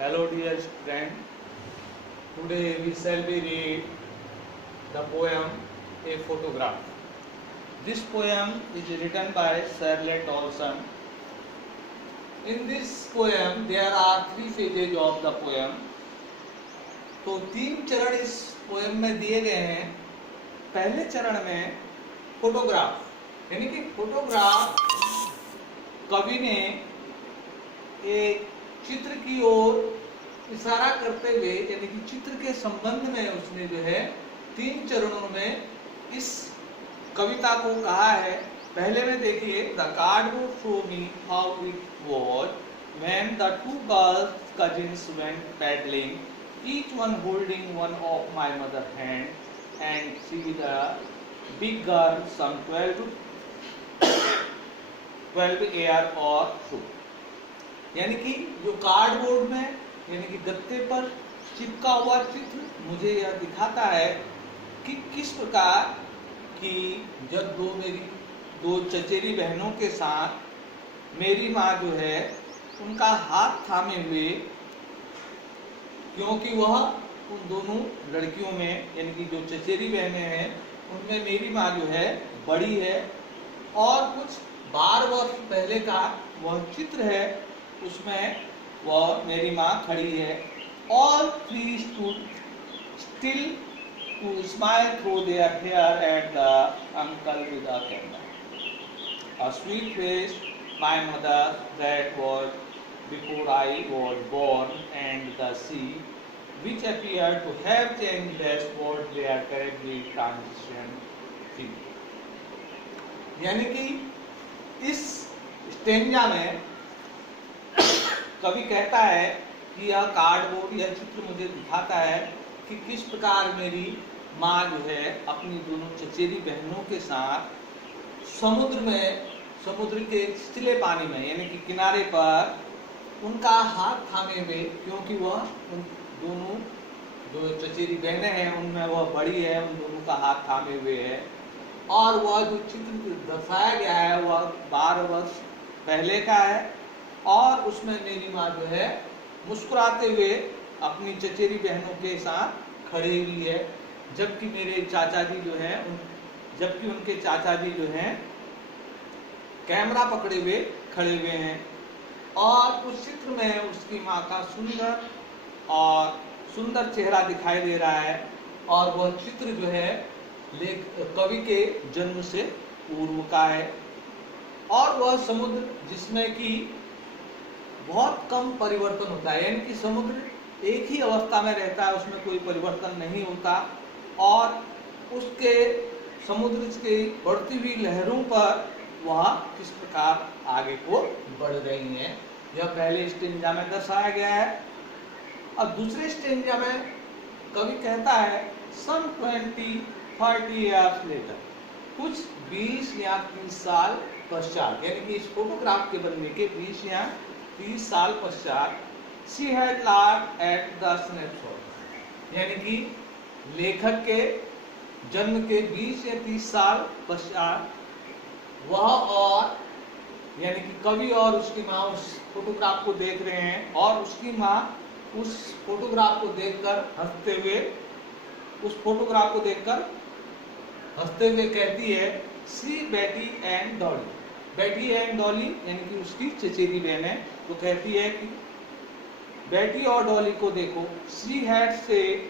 Hello dear friend, today we shall be read the poem A Photograph. This poem is written by Shirley Dawson. In this poem there are three phases of the poem. तो तीन चरण इस poem में दिए गए हैं। पहले चरण में फोटोग्राफ यानी कि फोटोग्राफ कवि ने एक चित्र की ओर इशारा करते हुए यानी कि चित्र के संबंध में उसने जो है तीन चरणों में इस कविता को कहा है। पहले में देखिए, the cardboard show me how it was when the two girls cousins went paddling, each one holding one of my mother hand, and she the big girl some 12 year or so। यानी कि जो cardboard में यानी कि गत्ते पर चिपका हुआ चित्र मुझे यह दिखाता है कि किस प्रकार की जब मेरी दो चचेरी बहनों के साथ मेरी माँ जो है उनका हाथ थामे हुए, क्योंकि वह उन दोनों लड़कियों में यानी कि जो चचेरी बहनें हैं उनमें मेरी माँ जो है बड़ी है और कुछ 12 वर्ष पहले का वह चित्र है, उसमें वह मेरी माँ खड़ी है। All three stood still to smile through their hair at the uncle with a candle. A sweet face, my mother, that was before I was born, and the sea, which appeared to have changed less, was their terribly transition feel। यानी कि इस stanza में कवि कहता है कि यह cardboard यह चित्र मुझे दिखाता है कि किस प्रकार मेरी माँ जो है अपनी दोनों चचेरी बहनों के साथ समुद्र के चिले पानी में यानी कि किनारे पर उनका हाथ थामे हुए, क्योंकि वह उन दोनों जो चचेरी बहनें हैं उनमें वह बड़ी है, उन दोनों का हाथ थामे हुए है। और वह जो चित्र दर्शाया गया है वह 12 वर्ष पहले का है और उसमें मेरी माँ जो है मुस्कुराते हुए अपनी चचेरी बहनों के साथ खड़ी हुई है, जबकि मेरे चाचा जी जो हैं जबकि उनके चाचा जी जो हैं कैमरा पकड़े हुए खड़े हुए हैं। और उस चित्र में उसकी माँ का सुंदर चेहरा दिखाई दे रहा है और वह चित्र जो है कवि के जन्म से पूर्व का है और वह समुद्र जिसमें कि बहुत कम परिवर्तन होता है, यानी कि समुद्र एक ही अवस्था में रहता है, उसमें कोई परिवर्तन नहीं होता और उसके समुद्र की बढ़ती हुई लहरों पर वह किस प्रकार आगे को बढ़ रही हैं, यह पहले स्टेंजा में दर्शाया गया है। अब दूसरे स्टेंजा में कवि कहता है some 20-30 years later, कुछ 20 या 30 साल पश्चात, यानी कि इस फोटोग्राफ के बनने के 20 या 30 साल पश्चात, she had laughed at the snapshot, यानी कि लेखक के जन्म के 20 या 30 साल पश्चात वह और यानी कि कवि और उसकी माँ उस फोटोग्राफ को देख रहे हैं और उसकी माँ उस फोटोग्राफ को देखकर हंसते हुए कहती है सी बेटी एंड डॉली यानी कि उसकी चचेरी बहन है, तो कहती है कि बेटी और डॉली को देखो, she had said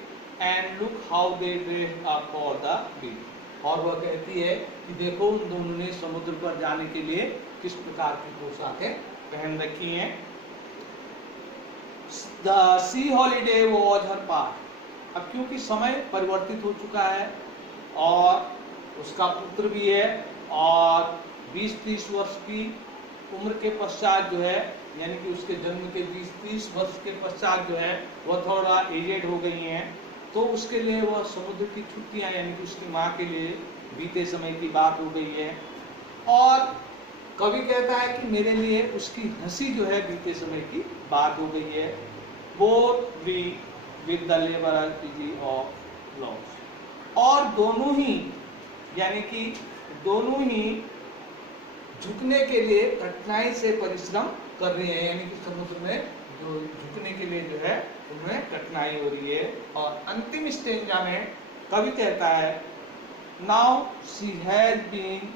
and look how they dressed up for the beach, और वह कहती है कि देखो उन दोनों ने समुद्र पर जाने के लिए किस प्रकार की पोशाकें पहन रखी हैं। The C holiday was her part. अब क्योंकि समय परिवर्तित हो चुका है और उसका पुत्र भी है और 20-30 वर्ष की उम्र के पश्चात जो है यानी कि उसके जन्म के 20-30 वर्ष के पश्चात जो है वह थोड़ा एजेड हो गई हैं, तो उसके लिए वह समुद्र की छुट्टियां यानी कि उसकी माँ के लिए बीते समय की बात हो गई है। और कवि कहता है कि मेरे लिए उसकी हंसी जो है बीते समय की बात हो गई है। Both we with the liability of loss, और दोनों ही यानी कि दोनों ही झुकने के लिए कठिनाई से परिश्रम कर रहे हैं, यानी कि समुद्र में जो झुकने के लिए जो है उन्हें कठिनाई हो रही है। और अंतिम स्टेंजा में कवि कहता है, now she has been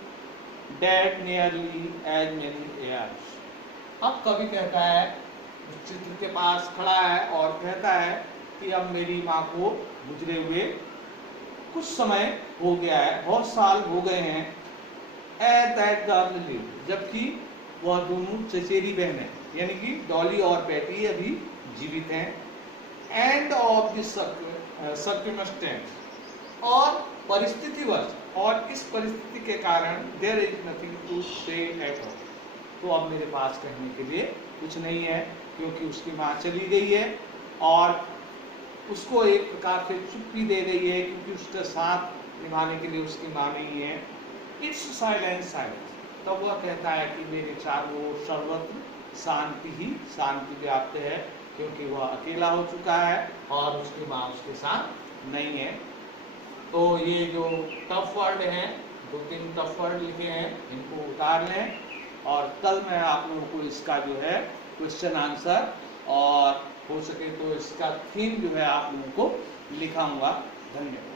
dead nearly as many years. अब कवि कहता है, उस चित्र के पास खड़ा है और कहता है कि अब मेरी माँ को गुजरे हुए कुछ समय हो गया है, बहुत साल हो गए हैं। एट दैट गर्ल लिव, जबकि वह दोनों चचेरी बहनें यानी कि डॉली और बेटी अभी जीवित हैं। एंड ऑफ दिस सर्कमस्टेंस, और परिस्थितिवश, और इस परिस्थिति के कारण देयर इज नथिंग टू से एट ऑल, तो अब मेरे पास कहने के लिए कुछ नहीं है, क्योंकि उसकी माँ चली गई है और उसको एक प्रकार से चुप्पी दे गई है, क्योंकि उसके साथ निभाने के लिए उसकी माँ नहीं है। इट्स साइलेंस साइलेंस, तब वह कहता है कि मेरे चारों ओर सर्वत्र शांति ही शांति व्याप्त है, क्योंकि वह अकेला हो चुका है और उसकी माँ उसके साथ नहीं है। तो ये जो टफ वर्ड हैं, 2-3 टफ वर्ड लिखे हैं, इनको उतार लें और कल मैं आप लोगों को इसका जो है क्वेश्चन आंसर और हो सके तो इसका थीम जो है आप लोगों को लिखाऊंगा। धन्यवाद।